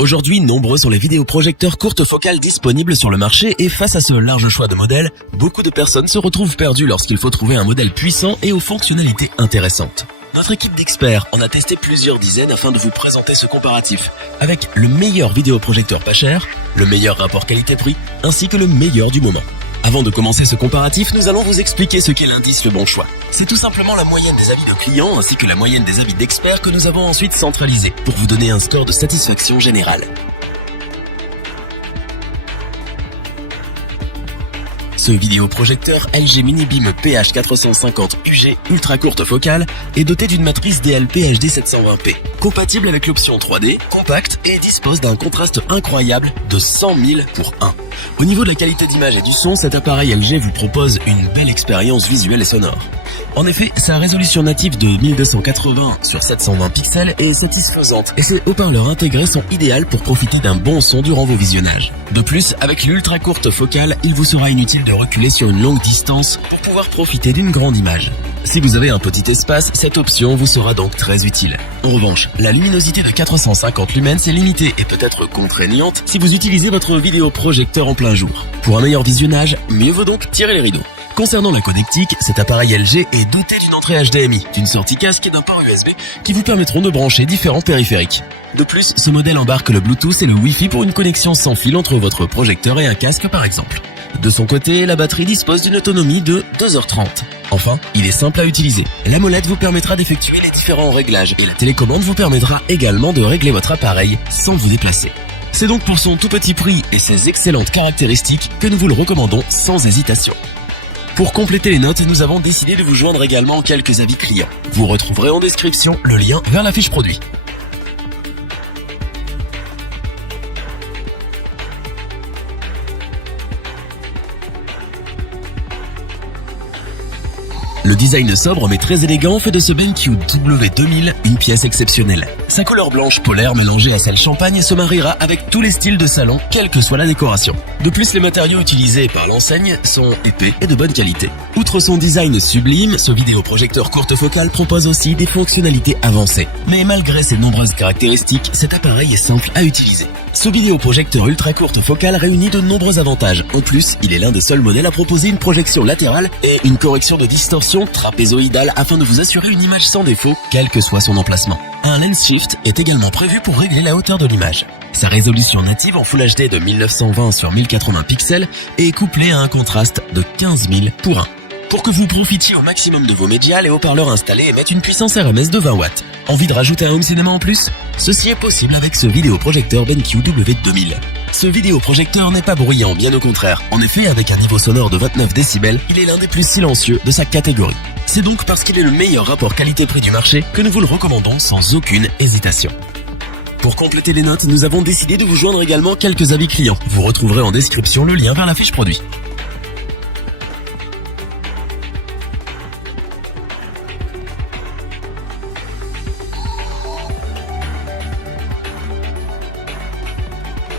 Aujourd'hui, nombreux sont les vidéoprojecteurs courte focale disponibles sur le marché et face à ce large choix de modèles, beaucoup de personnes se retrouvent perdues lorsqu'il faut trouver un modèle puissant et aux fonctionnalités intéressantes. Notre équipe d'experts en a testé plusieurs dizaines afin de vous présenter ce comparatif, avec le meilleur vidéoprojecteur pas cher, le meilleur rapport qualité-prix, ainsi que le meilleur du moment. Avant de commencer ce comparatif, nous allons vous expliquer ce qu'est l'indice Le Bon Choix. C'est tout simplement la moyenne des avis de clients ainsi que la moyenne des avis d'experts que nous avons ensuite centralisés pour vous donner un score de satisfaction générale. Ce vidéoprojecteur LG Mini-Beam PH450UG ultra courte focale est doté d'une matrice DLP HD 720p, compatible avec l'option 3D, compact et dispose d'un contraste incroyable de 100 000 pour 1. Au niveau de la qualité d'image et du son, cet appareil LG vous propose une belle expérience visuelle et sonore. En effet, sa résolution native de 1280 sur 720 pixels est satisfaisante et ses haut-parleurs intégrés sont idéaux pour profiter d'un bon son durant vos visionnages. De plus, avec l'ultra courte focale, il vous sera inutile de reculer sur une longue distance pour pouvoir profiter d'une grande image. Si vous avez un petit espace, cette option vous sera donc très utile. En revanche, la luminosité de 450 lumens est limitée et peut être contraignante si vous utilisez votre vidéoprojecteur en plein jour. Pour un meilleur visionnage, mieux vaut donc tirer les rideaux. Concernant la connectique, cet appareil LG est doté d'une entrée HDMI, d'une sortie casque et d'un port USB qui vous permettront de brancher différents périphériques. De plus, ce modèle embarque le Bluetooth et le Wi-Fi pour une connexion sans fil entre votre projecteur et un casque par exemple. De son côté, la batterie dispose d'une autonomie de 2h30. Enfin, il est simple à utiliser. La molette vous permettra d'effectuer les différents réglages et la télécommande vous permettra également de régler votre appareil sans vous déplacer. C'est donc pour son tout petit prix et ses excellentes caractéristiques que nous vous le recommandons sans hésitation. Pour compléter les notes, nous avons décidé de vous joindre également quelques avis clients. Vous retrouverez en description le lien vers la fiche produit. Le design sobre mais très élégant fait de ce BenQ W2000 une pièce exceptionnelle. Sa couleur blanche polaire mélangée à celle champagne se mariera avec tous les styles de salon, quelle que soit la décoration. De plus, les matériaux utilisés par l'enseigne sont épais et de bonne qualité. Outre son design sublime, ce vidéoprojecteur courte focale propose aussi des fonctionnalités avancées. Mais malgré ses nombreuses caractéristiques, cet appareil est simple à utiliser. Ce vidéoprojecteur ultra courte focale réunit de nombreux avantages. En plus, il est l'un des seuls modèles à proposer une projection latérale et une correction de distorsion trapézoïdale afin de vous assurer une image sans défaut, quel que soit son emplacement. Un lens shift est également prévu pour régler la hauteur de l'image. Sa résolution native en Full HD de 1920 sur 1080 pixels est couplée à un contraste de 15 000 pour 1. Pour que vous profitiez au maximum de vos médias, les haut-parleurs installés émettent une puissance RMS de 20 watts. Envie de rajouter un home cinéma en plus? Ceci est possible avec ce vidéoprojecteur BenQ W2000. Ce vidéoprojecteur n'est pas bruyant, bien au contraire. En effet, avec un niveau sonore de 29 décibels, il est l'un des plus silencieux de sa catégorie. C'est donc parce qu'il est le meilleur rapport qualité-prix du marché que nous vous le recommandons sans aucune hésitation. Pour compléter les notes, nous avons décidé de vous joindre également quelques avis clients. Vous retrouverez en description le lien vers la fiche produit.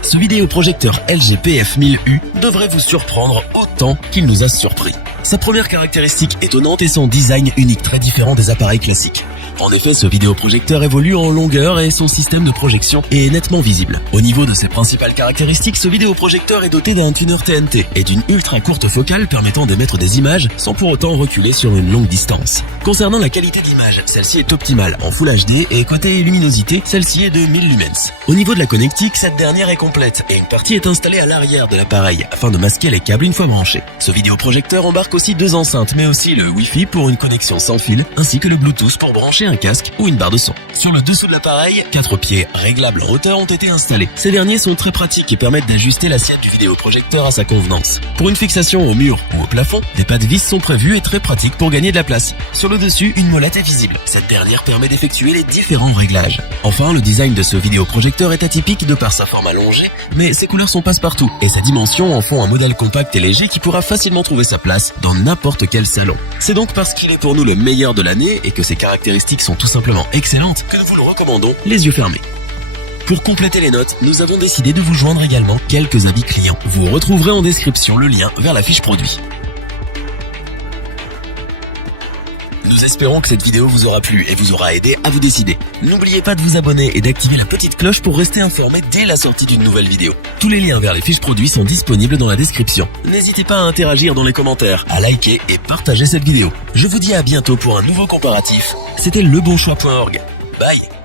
Ce vidéoprojecteur LG PF1000U devrait vous surprendre autant qu'il nous a surpris. Sa première caractéristique étonnante est son design unique très différent des appareils classiques. En effet, ce vidéoprojecteur évolue en longueur et son système de projection est nettement visible. Au niveau de ses principales caractéristiques, ce vidéoprojecteur est doté d'un tuner TNT et d'une ultra courte focale permettant d'émettre des images sans pour autant reculer sur une longue distance. Concernant la qualité d'image, celle-ci est optimale en Full HD et côté luminosité, celle-ci est de 1000 lumens. Au niveau de la connectique, cette dernière est complète et une partie est installée à l'arrière de l'appareil afin de masquer les câbles une fois branchés. Ce vidéoprojecteur embarque aussi deux enceintes mais aussi le Wi-Fi pour une connexion sans fil ainsi que le Bluetooth pour brancher un casque ou une barre de son. Sur le dessous de l'appareil, 4 pieds réglables en hauteur ont été installés. Ces derniers sont très pratiques et permettent d'ajuster l'assiette du vidéoprojecteur à sa convenance. Pour une fixation au mur ou au plafond, des pas de vis sont prévus et très pratiques pour gagner de la place. Sur le dessus, une molette est visible. Cette dernière permet d'effectuer les différents réglages. Enfin, le design de ce vidéoprojecteur est atypique de par sa forme allongée, mais ses couleurs sont passe-partout et sa dimension en font un modèle compact et léger qui pourra facilement trouver sa place dans n'importe quel salon. C'est donc parce qu'il est pour nous le meilleur de l'année et que ses caractéristiques sont tout simplement excellentes que nous vous le recommandons les yeux fermés. Pour compléter les notes, nous avons décidé de vous joindre également quelques avis clients. Vous retrouverez en description le lien vers la fiche produit. Nous espérons que cette vidéo vous aura plu et vous aura aidé à vous décider. N'oubliez pas de vous abonner et d'activer la petite cloche pour rester informé dès la sortie d'une nouvelle vidéo. Tous les liens vers les fiches produits sont disponibles dans la description. N'hésitez pas à interagir dans les commentaires, à liker et partager cette vidéo. Je vous dis à bientôt pour un nouveau comparatif. C'était lebonchoix.org. Bye.